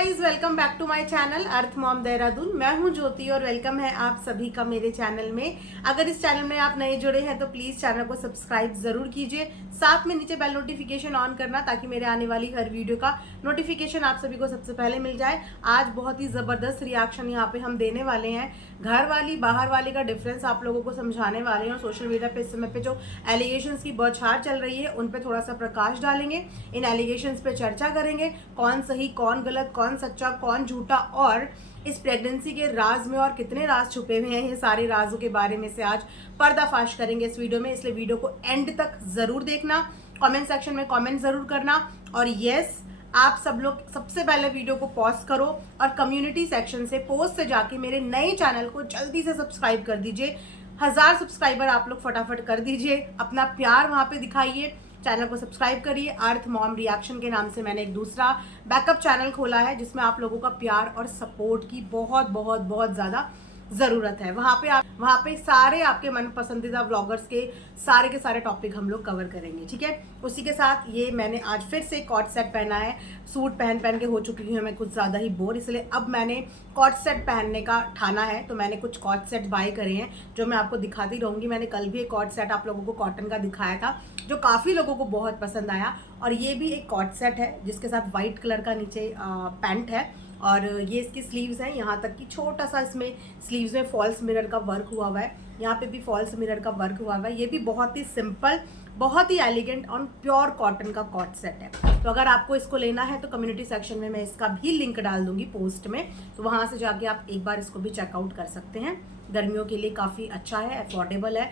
Guys, welcome back to my channel earth mom Dehradun. मैं हूं ज्योति और वेलकम है आप सभी का मेरे चैनल में। अगर इस चैनल में आप नए जुड़े हैं तो प्लीज चैनल को सब्सक्राइब जरूर कीजिए, साथ में नीचे बेल नोटिफिकेशन ऑन करना ताकि मेरे आने वाली हर वीडियो का नोटिफिकेशन आप सभी को सबसे पहले मिल जाए। आज बहुत ही जबरदस्त रिएक्शन यहाँ पे हम देने वाले हैं। घर वाली बाहर वाली का डिफरेंस आप लोगों को समझाने वाले हैं और सोशल मीडिया पे इस समय पे जो एलिगेशंस की बौछार चल रही है उन पे थोड़ा सा प्रकाश डालेंगे, इन एलिगेशंस पे चर्चा करेंगे, कौन सही कौन गलत, कौन सच्चा कौन झूठा, और इस प्रेगनेंसी के राज में और कितने राज छुपे हुए हैं, ये सारे राजों के बारे में से आज पर्दाफाश करेंगे इस वीडियो में। इसलिए वीडियो को एंड तक जरूर देखना, कमेंट सेक्शन में कमेंट जरूर करना, और यस आप सब लोग सबसे पहले वीडियो को पॉज करो और कम्युनिटी सेक्शन से पोस्ट से जाके मेरे नए चैनल को जल्दी से सब्सक्राइब कर दीजिए। 1000 सब्सक्राइबर आप लोग फटाफट कर दीजिए, अपना प्यार वहां पे दिखाइए, चैनल को सब्सक्राइब करिए। अर्थ मॉम रिएक्शन के नाम से मैंने एक दूसरा बैकअप चैनल खोला है जिसमें आप लोगों का प्यार और सपोर्ट की बहुत बहुत बहुत ज़्यादा ज़रूरत है। वहाँ पे सारे आपके मन पसंदीदा व्लॉगर्स के सारे टॉपिक हम लोग कवर करेंगे, ठीक है। उसी के साथ ये मैंने आज फिर से कॉट सेट पहना है। सूट पहन के हो चुकी हूँ मैं कुछ ज़्यादा ही बोर, इसलिए अब मैंने कॉट सेट पहनने का ठाना है। तो मैंने कुछ कॉट सेट बाय करे हैं जो मैं आपको दिखाती रहूँगी। मैंने कल भी एक कॉट सेट आप लोगों को कॉटन का दिखाया था जो काफ़ी लोगों को बहुत पसंद आया, और ये भी एक कॉट सेट है जिसके साथ वाइट कलर का नीचे पैंट है, और ये इसकी स्लीव्स हैं। यहाँ तक कि छोटा सा इसमें स्लीव्स में फॉल्स मिरर का वर्क हुआ हुआ है, यहाँ पे भी फॉल्स मिरर का वर्क हुआ हुआ है। ये भी बहुत ही सिंपल, बहुत ही एलिगेंट और प्योर कॉटन का कॉट सेट है। तो अगर आपको इसको लेना है तो कम्युनिटी सेक्शन में मैं इसका भी लिंक डाल दूंगी पोस्ट में, तो वहाँ से जाके आप एक बार इसको भी चेकआउट कर सकते हैं। गर्मियों के लिए काफ़ी अच्छा है, अफोर्डेबल है।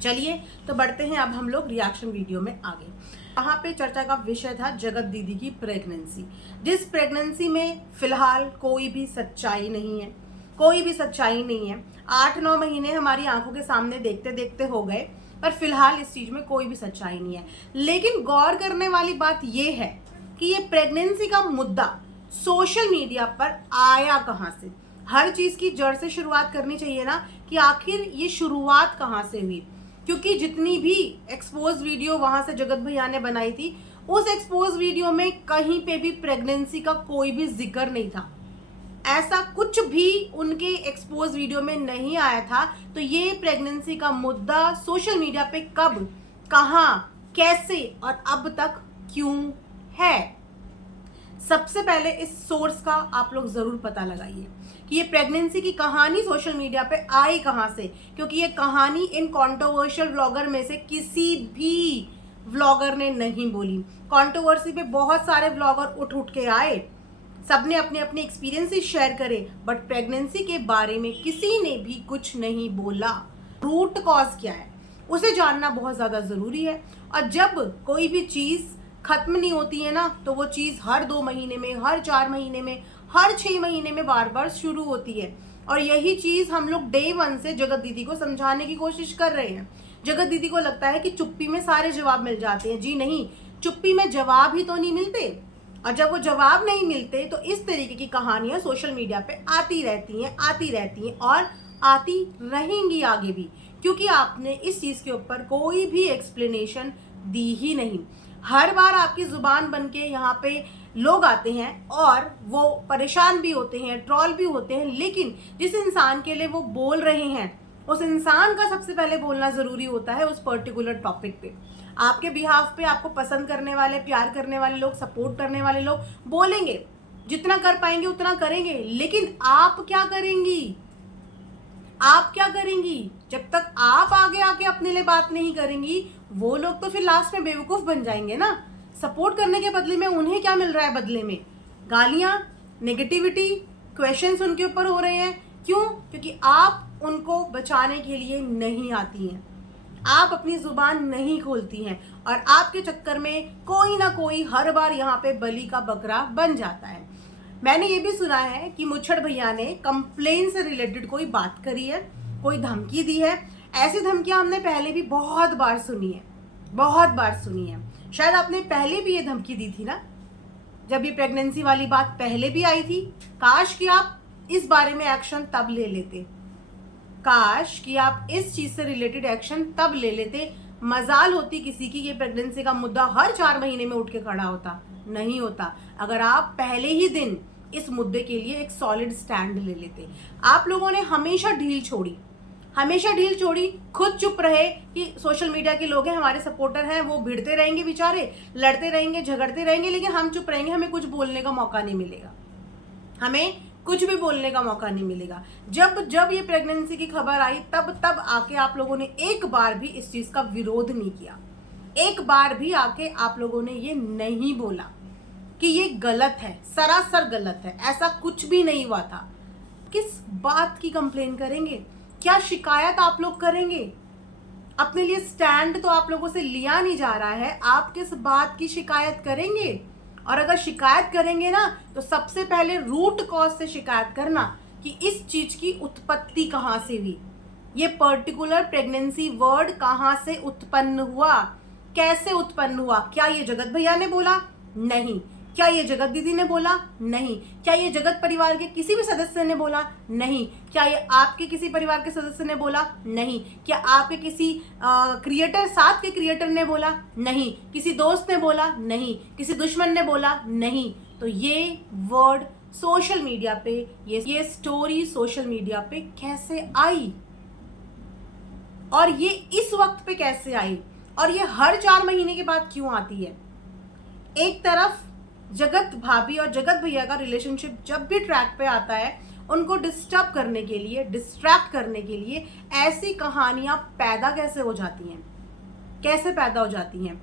चलिए तो बढ़ते हैं अब हम लोग रिएक्शन वीडियो में आगे। यहाँ पे चर्चा का विषय था जगत दीदी की प्रेगनेंसी, जिस प्रेगनेंसी में फिलहाल कोई भी सच्चाई नहीं है, कोई भी सच्चाई नहीं है। 8-9 महीने हमारी आंखों के सामने देखते देखते हो गए, पर फिलहाल इस चीज में कोई भी सच्चाई नहीं है। लेकिन गौर करने वाली बात यह है कि ये प्रेगनेंसी का मुद्दा सोशल मीडिया पर आया कहां से। हर चीज की जड़ से शुरुआत करनी चाहिए ना, कि आखिर ये शुरुआत कहां से हुई, क्योंकि जितनी भी एक्सपोज वीडियो वहां से जगत भैया ने बनाई थी, उस एक्सपोज वीडियो में कहीं पे भी प्रेगनेंसी का कोई भी जिक्र नहीं था। ऐसा कुछ भी उनके एक्सपोज वीडियो में नहीं आया था। तो ये प्रेगनेंसी का मुद्दा सोशल मीडिया पे कब, कहां, कैसे और अब तक क्यों है, सबसे पहले इस सोर्स का आप लोग जरूर पता लगाइए कि ये प्रेगनेंसी की कहानी सोशल मीडिया पे आई कहां से। क्योंकि ये कहानी इन कंट्रोवर्शियल व्लॉगर में से किसी भी व्लॉगर ने नहीं बोली। कंट्रोवर्सी पे बहुत सारे व्लॉगर उठ के आए, सबने अपने अपने एक्सपीरियंसेस शेयर करे, बट प्रेगनेंसी के बारे में किसी ने भी कुछ नहीं बोला। रूट कॉज क्या है उसे जानना बहुत ज्यादा जरूरी है। और जब कोई भी चीज खत्म नहीं होती है ना, तो वो चीज हर 2 महीने में, हर 4 महीने में, हर 6 महीने में बार बार शुरू होती है। और यही चीज हम लोग डे 1 से जगत दीदी को समझाने की कोशिश कर रहे हैं। जगत दीदी को लगता है कि चुप्पी में सारे जवाब मिल जाते हैं। जी नहीं, चुप्पी में जवाब ही तो नहीं मिलते, और जब वो जवाब नहीं मिलते तो इस तरीके की कहानियां सोशल मीडिया पे आती रहती हैं और आती रहेंगी आगे भी, क्योंकि आपने इस चीज के ऊपर कोई भी एक्सप्लेनेशन दी ही नहीं। हर बार आपकी जुबान बन के यहाँ पे लोग आते हैं और वो परेशान भी होते हैं, ट्रॉल भी होते हैं, लेकिन जिस इंसान के लिए वो बोल रहे हैं उस इंसान का सबसे पहले बोलना जरूरी होता है उस पर्टिकुलर टॉपिक पे। आपके बिहाफ पे आपको पसंद करने वाले, प्यार करने वाले लोग, सपोर्ट करने वाले लोग बोलेंगे, जितना कर पाएंगे उतना करेंगे, लेकिन आप क्या करेंगी, आप क्या करेंगी? जब तक आप आगे आके अपने लिए बात नहीं करेंगी, वो लोग तो फिर लास्ट में बेवकूफ बन जाएंगे ना। सपोर्ट करने के बदले में उन्हें क्या मिल रहा है? बदले में गालियां, नेगेटिविटी, क्वेश्चंस उनके ऊपर हो रहे हैं। क्यों? क्योंकि आप उनको बचाने के लिए नहीं आती हैं, आप अपनी जुबान नहीं खोलती हैं, और आपके चक्कर में कोई ना कोई हर बार यहाँ पे बलि का बकरा बन जाता है। मैंने ये भी सुना है कि मुच्छड़ भैया ने कंप्लेन से रिलेटेड कोई बात करी है, कोई धमकी दी है। ऐसी धमकियां हमने पहले भी बहुत बार सुनी है, बहुत बार सुनी है। शायद आपने पहले भी ये धमकी दी थी ना, जब ये प्रेगनेंसी वाली बात पहले भी आई थी। काश कि आप इस बारे में एक्शन तब ले लेते, काश कि आप इस चीज से रिलेटेड एक्शन तब ले लेते। मजाल होती किसी की, ये प्रेगनेंसी का मुद्दा हर 4 महीने में उठ के खड़ा होता, नहीं होता। अगर आप पहले ही दिन इस मुद्दे के लिए एक सॉलिड स्टैंड ले लेते। आप लोगों ने हमेशा ढील छोड़ी, हमेशा ढील छोड़ी, खुद चुप रहे कि सोशल मीडिया के लोग हैं, हमारे सपोर्टर हैं, वो भिड़ते रहेंगे बेचारे, लड़ते रहेंगे, झगड़ते रहेंगे, लेकिन हम चुप रहेंगे, हमें कुछ बोलने का मौका नहीं मिलेगा, हमें कुछ भी बोलने का मौका नहीं मिलेगा। जब जब ये प्रेगनेंसी की खबर आई तब आके आप लोगों ने एक बार भी इस चीज का विरोध नहीं किया, एक बार भी आके आप लोगों ने ये नहीं बोला कि ये गलत है, सरासर गलत है, ऐसा कुछ भी नहीं हुआ था। किस बात की कंप्लेन करेंगे, क्या शिकायत आप लोग करेंगे? अपने लिए स्टैंड तो आप लोगों से लिया नहीं जा रहा है, आप किस बात की शिकायत करेंगे? और अगर शिकायत करेंगे ना तो सबसे पहले रूट कॉज से शिकायत करना कि इस चीज की उत्पत्ति कहाँ से हुई, ये पर्टिकुलर प्रेगनेंसी वर्ड कहाँ से उत्पन्न हुआ, कैसे उत्पन्न हुआ। क्या ये जगत भैया ने बोला? नहीं। क्या ये जगत दीदी ने बोला? नहीं। क्या ये जगत परिवार के किसी भी सदस्य ने बोला? नहीं। क्या ये आपके किसी परिवार के सदस्य ने बोला? नहीं। क्या आपके किसी क्रिएटर, साथ के क्रिएटर ने बोला? नहीं। किसी दोस्त ने बोला? नहीं। किसी दुश्मन ने बोला? नहीं। तो ये वर्ड सोशल मीडिया पे, ये स्टोरी सोशल मीडिया पे कैसे आई, और ये इस वक्त पे कैसे आई, और ये हर 4 महीने के बाद क्यों आती है? एक तरफ जगत भाभी और जगत भैया का रिलेशनशिप जब भी ट्रैक पे आता है, उनको डिस्टर्ब करने के लिए, डिस्ट्रैक्ट करने के लिए ऐसी कहानियां पैदा कैसे हो जाती हैं, कैसे पैदा हो जाती हैं।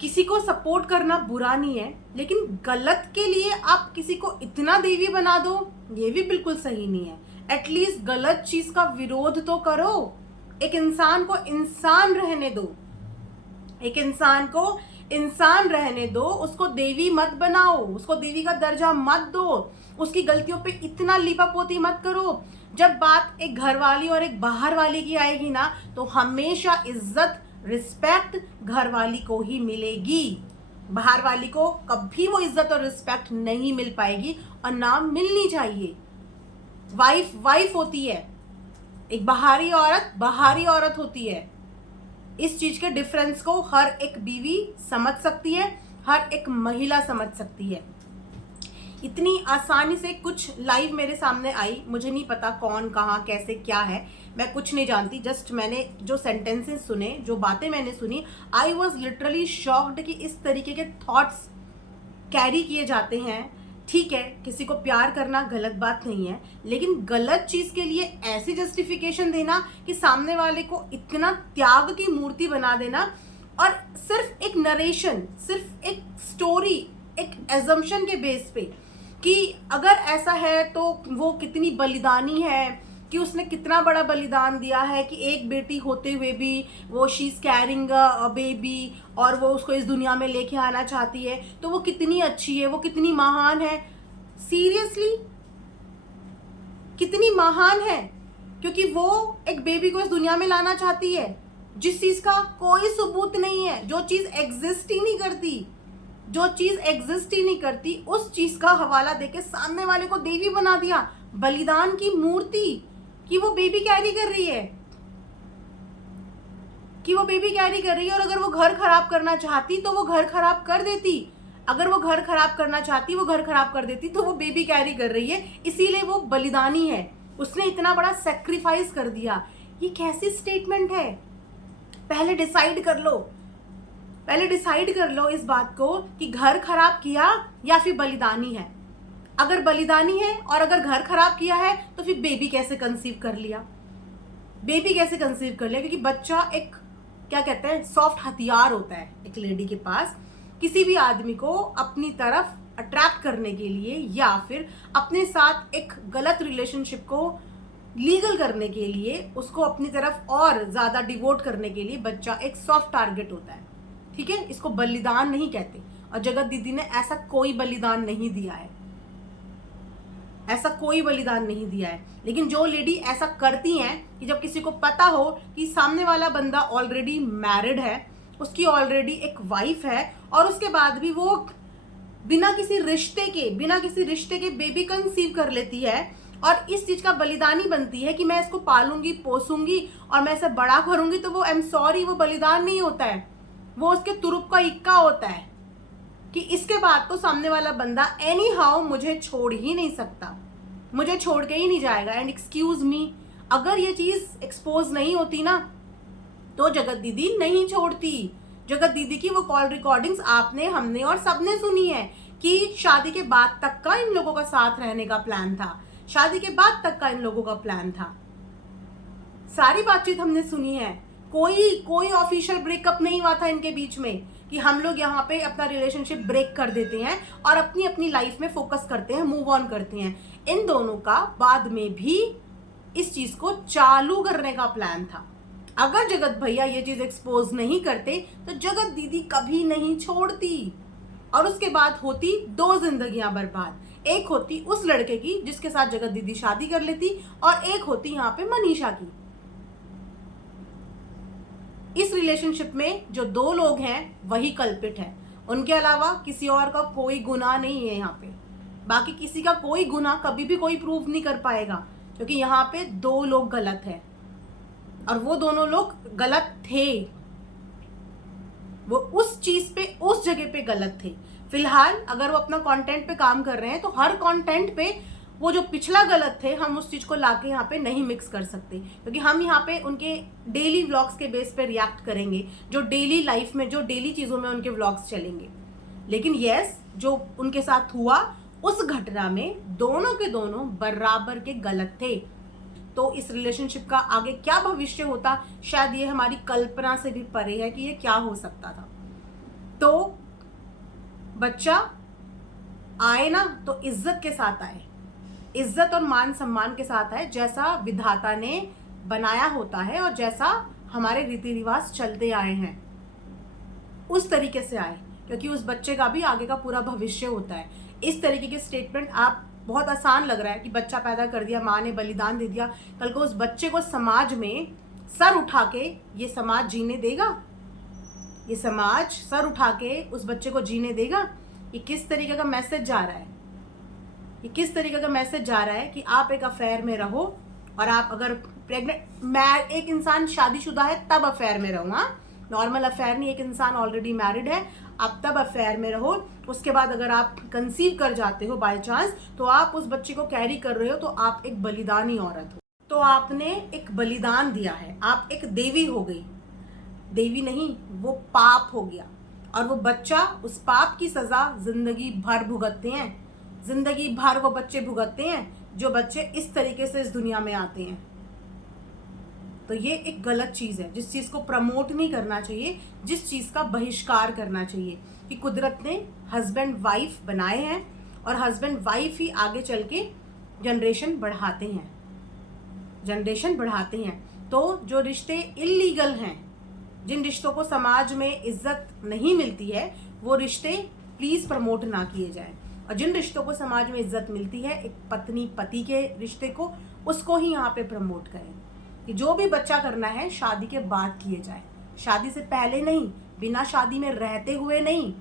किसी को सपोर्ट करना बुरा नहीं है, लेकिन गलत के लिए आप किसी को इतना देवी बना दो, ये भी बिल्कुल सही नहीं है। एटलीस्ट गलत चीज का विरोध तो करो, एक इंसान को इंसान रहने दो, एक इंसान को इंसान रहने दो, उसको देवी मत बनाओ, उसको देवी का दर्जा मत दो, उसकी गलतियों पे इतना लीपापोती मत करो। जब बात एक घर वाली और एक बाहर वाली की आएगी ना, तो हमेशा इज्जत, रिस्पेक्ट घर वाली को ही मिलेगी, बाहर वाली को कभी वो इज्जत और रिस्पेक्ट नहीं मिल पाएगी, और ना मिलनी चाहिए। वाइफ होती है, एक बाहरी औरत होती है। इस चीज के डिफरेंस को हर एक बीवी समझ सकती है, हर एक महिला समझ सकती है। इतनी आसानी से कुछ लाइव मेरे सामने आई, मुझे नहीं पता कौन, कहाँ, कैसे, क्या है, मैं कुछ नहीं जानती। जस्ट मैंने जो सेंटेंसेस सुने, जो बातें मैंने सुनी, आई वॉज लिटरली शॉक्ड कि इस तरीके के थॉट्स कैरी किए जाते हैं। ठीक है, किसी को प्यार करना गलत बात नहीं है, लेकिन गलत चीज के लिए ऐसी जस्टिफिकेशन देना कि सामने वाले को इतना त्याग की मूर्ति बना देना, और सिर्फ एक नरेशन, सिर्फ एक स्टोरी, एक एजम्पशन के बेस पे कि अगर ऐसा है तो वो कितनी बलिदानी है, कि उसने कितना बड़ा बलिदान दिया है, कि एक बेटी होते हुए भी वो she is carrying a baby, और वो उसको इस दुनिया में लेके आना चाहती है, तो वो कितनी अच्छी है, वो कितनी महान है। सीरियसली कितनी महान है, क्योंकि वो एक बेबी को इस दुनिया में लाना चाहती है, जिस चीज का कोई सबूत नहीं है, जो चीज एग्जिस्ट ही नहीं करती, जो चीज एग्जिस्ट ही नहीं करती, उस चीज का हवाला देके सामने वाले को देवी बना दिया, बलिदान की मूर्ति, कि वो बेबी कैरी कर रही है, कि वो बेबी कैरी कर रही है। और अगर वो घर खराब करना चाहती तो वो घर खराब कर देती, अगर वो घर खराब करना चाहती वो घर खराब कर देती, तो वो बेबी कैरी कर रही है, इसीलिए वो बलिदानी है, उसने इतना बड़ा सेक्रीफाइस कर दिया। ये कैसी स्टेटमेंट है? पहले डिसाइड कर लो, पहले डिसाइड कर लो इस बात को कि घर खराब किया या फिर बलिदानी है। अगर बलिदानी है और अगर घर खराब किया है, तो फिर बेबी कैसे कंसीव कर लिया? बेबी कैसे कंसीव कर लिया? क्योंकि बच्चा एक, क्या कहते हैं, सॉफ्ट हथियार होता है एक लेडी के पास, किसी भी आदमी को अपनी तरफ अट्रैक्ट करने के लिए या फिर अपने साथ एक गलत रिलेशनशिप को लीगल करने के लिए, उसको अपनी तरफ और ज्यादा डिवोट करने के लिए बच्चा एक सॉफ्ट टारगेट होता है। ठीक है, इसको बलिदान नहीं कहते, और जगत दीदी ने ऐसा कोई बलिदान नहीं दिया है, ऐसा कोई बलिदान नहीं दिया है। लेकिन जो लेडी ऐसा करती हैं कि जब किसी को पता हो कि सामने वाला बंदा ऑलरेडी मैरिड है, उसकी ऑलरेडी एक वाइफ है, और उसके बाद भी वो बिना किसी रिश्ते के बेबी कंसीव कर लेती है, और इस चीज का बलिदानी बनती है कि मैं इसको पालूंगी, पोसूंगी और मैं इसे बड़ा करूंगी, तो वो, आई एम सॉरी, वो बलिदान नहीं होता है, वो उसके तुरुप का इक्का होता है। कि इसके बाद तो सामने वाला बंदा एनी हाउ मुझे छोड़ ही नहीं सकता, मुझे छोड़ के ही नहीं जाएगा। एंड एक्सक्यूज मी, अगर ये चीज एक्सपोज नहीं होती ना तो जगत दीदी नहीं छोड़ती। जगत दीदी की वो कॉल रिकॉर्डिंग्स आपने, हमने और सबने सुनी है कि शादी के बाद तक का इन लोगों का साथ रहने का प्लान था, शादी के बाद तक का इन लोगों का प्लान था। सारी बातचीत हमने सुनी है। कोई ऑफिशियल ब्रेकअप नहीं हुआ था इनके बीच में कि हम लोग यहाँ पे अपना रिलेशनशिप ब्रेक कर देते हैं और अपनी अपनी लाइफ में फोकस करते हैं, मूव ऑन करते हैं। इन दोनों का बाद में भी इस चीज को चालू करने का प्लान था। अगर जगत भैया ये चीज एक्सपोज नहीं करते तो जगत दीदी कभी नहीं छोड़ती, और उसके बाद होती 2 जिंदगियां बर्बाद। एक होती उस लड़के की जिसके साथ जगत दीदी शादी कर लेती, और एक होती यहाँ पे मनीषा की। इस रिलेशनशिप में जो 2 लोग हैं वही कल्पित है, उनके अलावा किसी और का कोई गुनाह नहीं है यहाँ पे। बाकी किसी का कोई गुनाह कभी भी कोई प्रूव नहीं कर पाएगा, क्योंकि यहाँ पे 2 लोग गलत हैं और वो दोनों लोग गलत थे। वो उस चीज पे, उस जगह पे गलत थे। फिलहाल अगर वो अपना कंटेंट पे काम कर रहे हैं तो हर कंटेंट पे वो जो पिछला गलत थे हम उस चीज को लाके यहाँ पे नहीं मिक्स कर सकते, क्योंकि हम यहाँ पे उनके डेली व्लॉग्स के बेस पे रिएक्ट करेंगे, जो डेली लाइफ में, जो डेली चीजों में उनके व्लॉग्स चलेंगे। लेकिन यस, जो उनके साथ हुआ उस घटना में दोनों के दोनों बराबर के गलत थे। तो इस रिलेशनशिप का आगे क्या भविष्य होता, शायद ये हमारी कल्पना से भी परे है कि ये क्या हो सकता था। तो बच्चा आए ना तो इज्जत के साथ आए, इज्जत और मान सम्मान के साथ आए, जैसा विधाता ने बनाया होता है और जैसा हमारे रीति रिवाज चलते आए हैं उस तरीके से आए, क्योंकि उस बच्चे का भी आगे का पूरा भविष्य होता है। इस तरीके के स्टेटमेंट आप बहुत आसान लग रहा है कि बच्चा पैदा कर दिया, माँ ने बलिदान दे दिया, कल को उस बच्चे को समाज में सर उठा के ये समाज जीने देगा? ये समाज सर उठा के उस बच्चे को जीने देगा? ये किस तरीके का मैसेज जा रहा है? ये किस तरीके का मैसेज जा रहा है कि आप एक अफेयर में रहो, और आप अगर प्रेग्नेंट, मैं एक इंसान शादीशुदा है तब अफेयर में रहूँगा, नॉर्मल अफेयर नहीं, एक इंसान ऑलरेडी मैरिड है आप तब अफेयर में रहो। उसके बाद अगर आप कंसीव कर जाते हो बाय चांस, तो आप उस बच्चे को कैरी कर रहे हो, तो आप एक बलिदानी औरत हो, तो आपने एक बलिदान दिया है, आप एक देवी हो गई। देवी नहीं, वो पाप हो गया, और वो बच्चा उस पाप की सजा जिंदगी भर भुगतते हैं। जिंदगी भर वो बच्चे भुगतते हैं जो बच्चे इस तरीके से इस दुनिया में आते हैं। तो ये एक गलत चीज़ है, जिस चीज़ को प्रमोट नहीं करना चाहिए, जिस चीज़ का बहिष्कार करना चाहिए। कि कुदरत ने हस्बैंड वाइफ बनाए हैं और हस्बैंड वाइफ ही आगे चल के जनरेशन बढ़ाते हैं, जनरेशन बढ़ाते हैं। तो जो रिश्ते इल्लीगल हैं, जिन रिश्तों को समाज में इज्जत नहीं मिलती है, वो रिश्ते प्लीज़ प्रमोट ना किए जाएं, और जिन रिश्तों को समाज में इज्जत मिलती है, एक पत्नी पति के रिश्ते को, उसको ही यहाँ पे प्रमोट करें। कि जो भी बच्चा करना है शादी के बाद किए जाए, शादी से पहले नहीं, बिना शादी में रहते हुए नहीं।